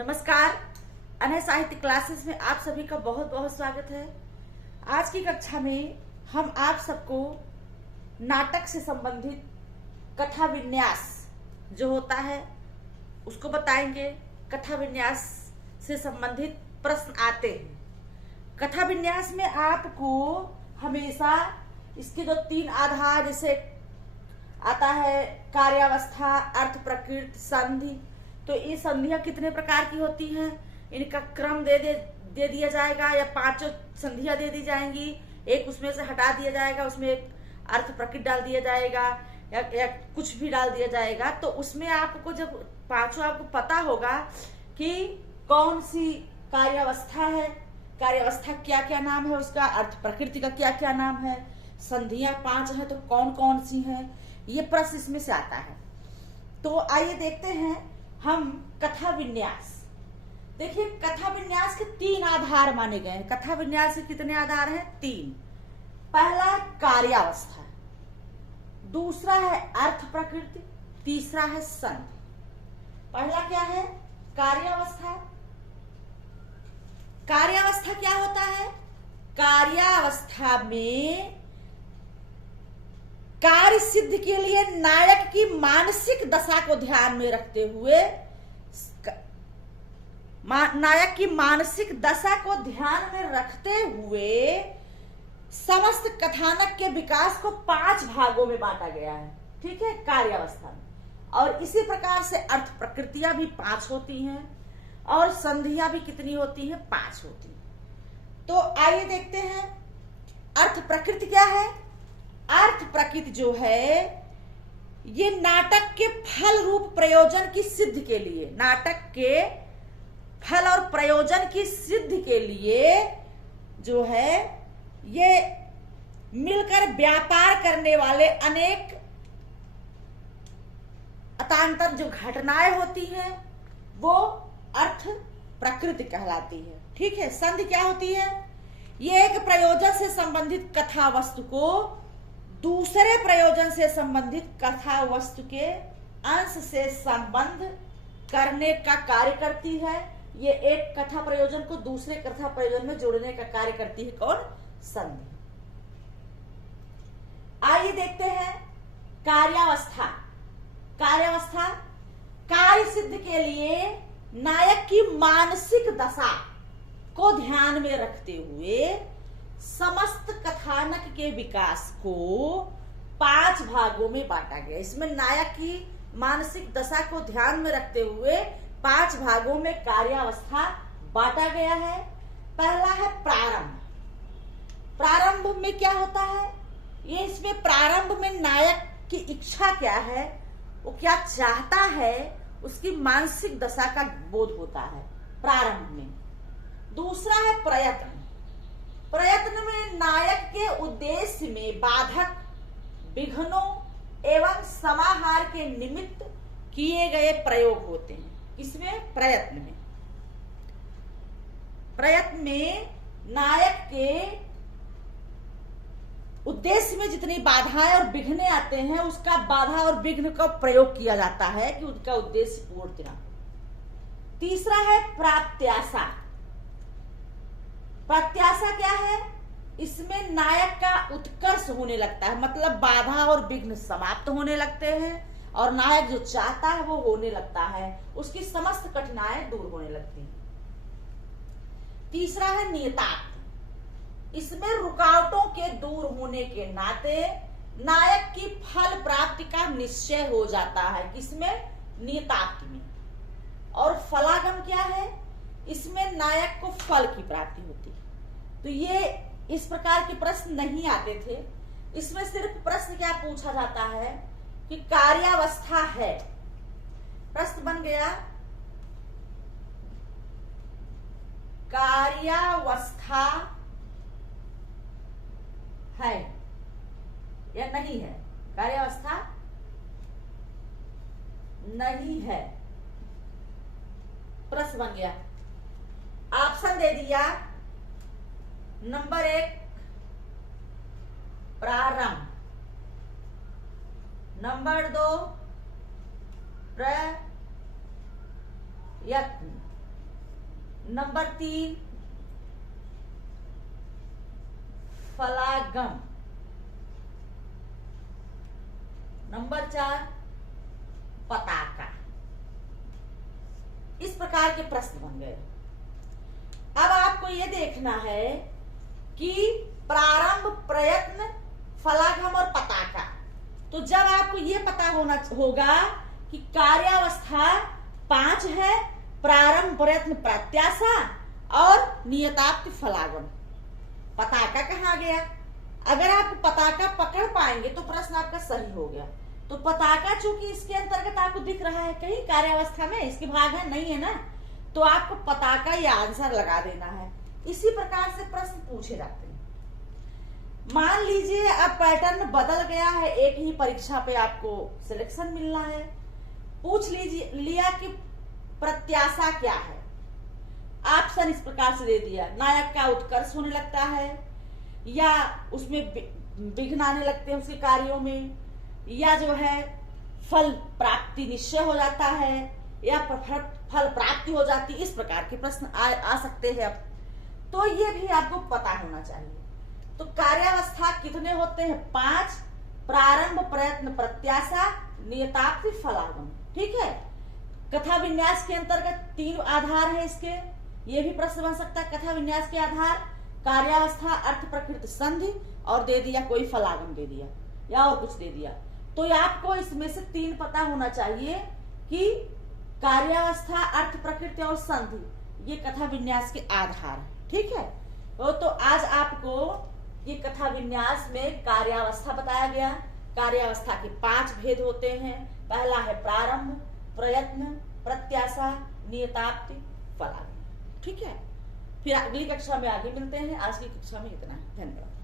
नमस्कार। अनय साहित्य क्लासेस में आप सभी का बहुत बहुत स्वागत है। आज की कक्षा में हम आप सबको नाटक से संबंधित कथा विन्यास जो होता है उसको बताएंगे। कथा विन्यास से संबंधित प्रश्न आते हैं। कथा विन्यास में आपको हमेशा इसके जो 3 आधार जैसे आता है कार्यावस्था, अर्थ प्रकृति, संधि। तो ये संधियां कितने प्रकार की होती हैं, इनका क्रम दे दिया जाएगा या 5 संधियां दे दी जाएंगी। एक उसमें से हटा दिया जाएगा, उसमें एक अर्थ प्रकृति डाल दिया जाएगा या कुछ भी डाल दिया जाएगा। तो उसमें आपको जब 5 आपको पता होगा कि कौन सी कार्यावस्था है, कार्यावस्था क्या क्या नाम है उसका, अर्थ प्रकृति का क्या क्या नाम है, संधियां 5 हैं तो कौन कौन सी हैं, ये प्रश्न इसमें से आता है। तो आइए देखते हैं हम कथा विन्यास। देखिए कथा विन्यास के 3 आधार माने गए हैं। कथा विन्यास के कितने आधार हैं? 3। पहला है कार्यावस्था, दूसरा है अर्थ प्रकृति, तीसरा है संधि। पहला क्या है? कार्यावस्था। कार्यावस्था क्या होता है? कार्यावस्था में कार्य सिद्ध के लिए नायक की मानसिक दशा को ध्यान में रखते हुए नायक की मानसिक दशा को ध्यान में रखते हुए समस्त कथानक के विकास को 5 भागों में बांटा गया है। ठीक है, कार्यावस्था में। और इसी प्रकार से अर्थ प्रकृतियां भी 5 होती हैं और संधियां भी कितनी होती हैं? 5 होती हैं। तो आइए देखते हैं अर्थ प्रकृति क्या है। अर्थ प्रकृति जो है ये नाटक के फल रूप प्रयोजन की सिद्धि के लिए, नाटक के फल और प्रयोजन की सिद्धि के लिए जो है ये मिलकर व्यापार करने वाले अनेक अतांतर जो घटनाएं होती हैं वो अर्थ प्रकृति कहलाती है। ठीक है। संधि क्या होती है? ये एक प्रयोजन से संबंधित कथा वस्तु को दूसरे प्रयोजन से संबंधित कथा वस्तु के अंश से संबंध करने का कार्य करती है। ये एक कथा प्रयोजन को दूसरे कथा प्रयोजन में जोड़ने का कार्य करती है। कौन? संधि। आइए देखते हैं कार्यावस्था। कार्यावस्था कार्य सिद्ध के लिए नायक की मानसिक दशा को ध्यान में रखते हुए समस्त कथानक के विकास को 5 भागों में बांटा गया। इसमें नायक की मानसिक दशा को ध्यान में रखते हुए 5 भागों में कार्यावस्था बांटा गया है। पहला है प्रारंभ। प्रारंभ में क्या होता है? ये इसमें प्रारंभ में नायक की इच्छा क्या है, वो क्या चाहता है, उसकी मानसिक दशा का बोध होता है प्रारंभ में। दूसरा है प्रयत्न। प्रयत्न में नायक के उद्देश्य में बाधक, विघ्नों एवं समाहार के निमित्त किए गए प्रयोग होते हैं। इसमें प्रयत्न में, प्रयत्न में नायक के उद्देश्य में जितनी बाधाएं और विघ्न आते हैं उसका बाधा और विघ्न का प्रयोग किया जाता है कि उनका उद्देश्य पूर्ण ना हो। तीसरा है प्रात्याशा। प्रत्याशा क्या है? इसमें नायक का उत्कर्ष होने लगता है, मतलब बाधा और विघ्न समाप्त होने लगते हैं और नायक जो चाहता है वो होने लगता है, उसकी समस्त कठिनाइयां दूर होने लगती हैं। तीसरा है नियतार्थ। इसमें रुकावटों के दूर होने के नाते नायक की फल प्राप्ति का निश्चय हो जाता है। किसमें? नियतार्थ में। और फलागम क्या है? इसमें नायक को फल की प्राप्ति होती है। तो ये इस प्रकार के प्रश्न नहीं आते थे। इसमें सिर्फ प्रश्न क्या पूछा जाता है कि कार्यावस्था है। प्रश्न बन गया कार्यावस्था है या नहीं है? कार्यावस्था नहीं है, प्रश्न बन गया। ऑप्शन दे दिया। नंबर 1 प्रारंभ, नंबर 2 प्रयत्न, नंबर 3 फलागम, नंबर 4 पताका। इस प्रकार के प्रश्न बन गए। अब आपको यह देखना है कि प्रारंभ, प्रयत्न, फलागम और पताका। तो जब आपको यह पता होगा कि कार्यावस्था 5 है, प्रारंभ, प्रयत्न, प्रत्याशा और नियतार्थ, फलागम। पताका कहाँ गया? अगर आप पताका पकड़ पाएंगे तो प्रश्न आपका सही हो गया। तो पताका चूंकि इसके अंतर्गत आपको दिख रहा है कहीं कार्यावस्था में, इसके भाग है नहीं है ना, तो आपको पताका या आंसर लगा देना है। इसी प्रकार से प्रश्न पूछे जाते हैं। मान लीजिए अब पैटर्न बदल गया है, एक ही परीक्षा पे आपको सिलेक्शन मिलना है। पूछ लीजिए लिया कि प्रत्याशा क्या है। ऑप्शन इस प्रकार से दे दिया, नायक का उत्कर्ष होने लगता है, या उसमें विघ्न आने लगते हैं उसके कार्यों में, या जो है फल प्राप्ति निश्चय हो जाता है, या फल प्राप्ति हो जाती। इस प्रकार के प्रश्न आ सकते हैं। अब तो ये भी आपको पता होना चाहिए। तो कार्यावस्था कितने होते हैं? 5। प्रारंभ, प्रयत्न, प्रत्याशा, नियतार्थ, फलागम। ठीक है। कथा विन्यास के अंतर्गत 3 आधार है इसके। ये भी प्रश्न बन सकता है। कथा विन्यास के आधार कार्यावस्था, अर्थ, प्रकृति, संधि, और दे दिया कोई फलागम दे दिया या और कुछ दे दिया। तो आपको इसमें से 3 पता होना चाहिए कि कार्यावस्था, अर्थ, प्रकृति और संधि ये कथा विन्यास के आधार है। ठीक है। तो आज आपको ये कथा विन्यास में कार्यावस्था बताया गया। कार्यावस्था के 5 भेद होते हैं। पहला है प्रारंभ, प्रयत्न, प्रत्याशा, नियतार्थ, फलागम। ठीक है। फिर अगली कक्षा में आगे मिलते हैं। आज की कक्षा में इतना है। धन्यवाद।